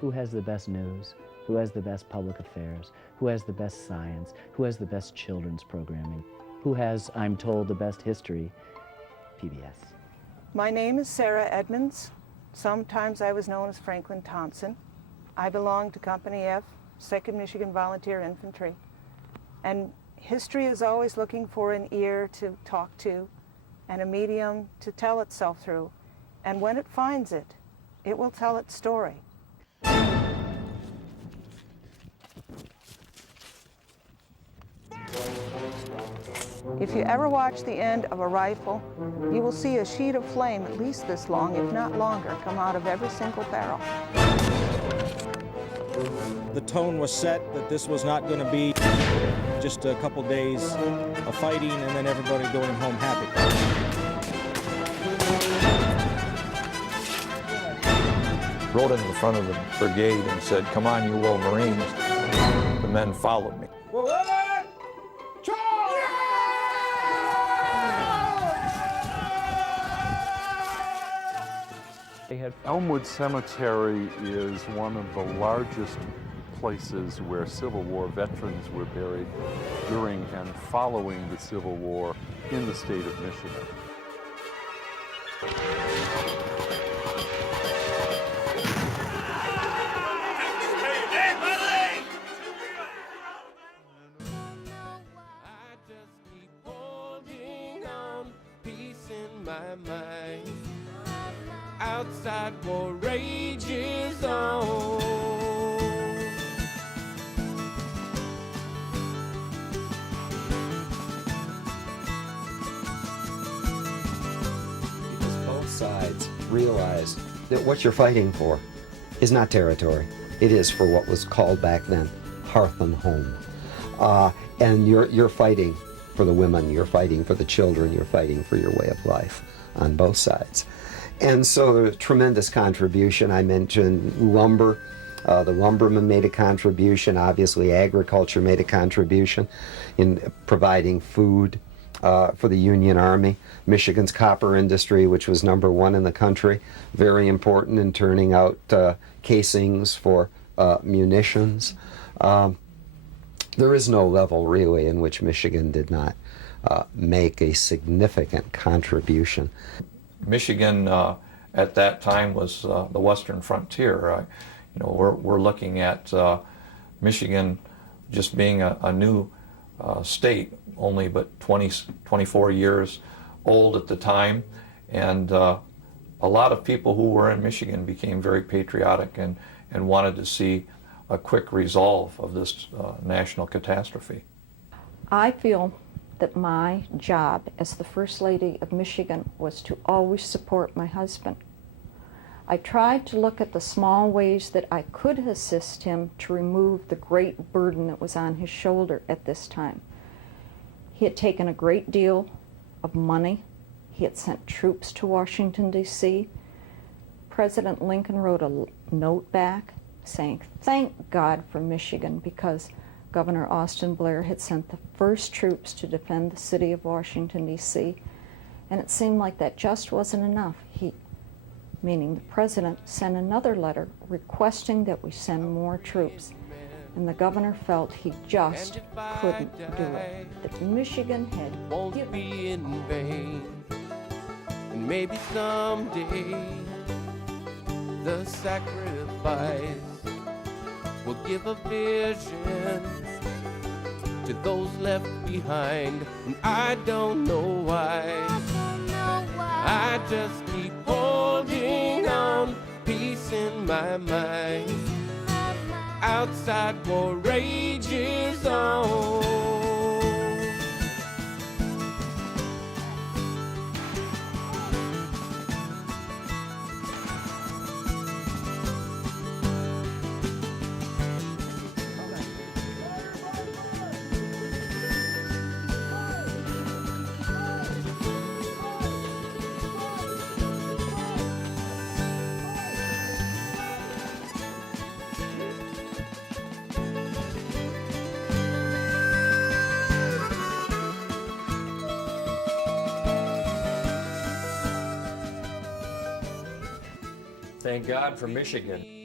Who has the best news? Who has the best public affairs? Who has the best science? Who has the best children's programming? Who has, I'm told, the best history? PBS. My name is Sarah Edmonds. Sometimes I was known as Franklin Thompson. I belong to Company F, 2nd Michigan Volunteer Infantry. And history is always looking for an ear to talk to and a medium to tell itself through. And when it finds it, it will tell its story. If you ever watch the end of a rifle, you will see a sheet of flame at least this long, if not longer, come out of every single barrel. The tone was set that this was not going to be just a couple days of fighting and then everybody going home happy. Rode in the front of the brigade and said, "Come on, you Wolverines." The men followed me. Elmwood Cemetery is one of the largest places where Civil War veterans were buried during and following the Civil War in the state of Michigan. Outside war rages on. Because both sides realize that what you're fighting for is not territory. It is for what was called back then hearth and home. And you're fighting for the women, you're fighting for the children, you're fighting for your way of life on both sides. And so there's a tremendous contribution. I mentioned lumber. The lumbermen made a contribution. Obviously, agriculture made a contribution in providing food for the Union Army. Michigan's copper industry, which was #1 in the country, very important in turning out casings for munitions. There is no level, really, in which Michigan did not make a significant contribution. Michigan at that time was the western frontier. We're looking at Michigan just being a new state, only but 24 years old at the time, and a lot of people who were in Michigan became very patriotic and wanted to see a quick resolve of this national catastrophe. I feel that my job as the First Lady of Michigan was to always support my husband. I tried to look at the small ways that I could assist him to remove the great burden that was on his shoulder at this time. He had taken a great deal of money. He had sent troops to Washington, D.C. President Lincoln wrote a note back saying, "Thank God for Michigan," because Governor Austin Blair had sent the first troops to defend the city of Washington, D.C., and it seemed like that just wasn't enough. He, meaning the president, sent another letter requesting that we send more troops, and the governor felt he just couldn't do it. That Michigan had won't be in vain, and maybe someday the sacrifice will give a vision to those left behind. And I don't know why, I just keep holding on, peace in my mind. Outside war rages on. Thank God for Michigan.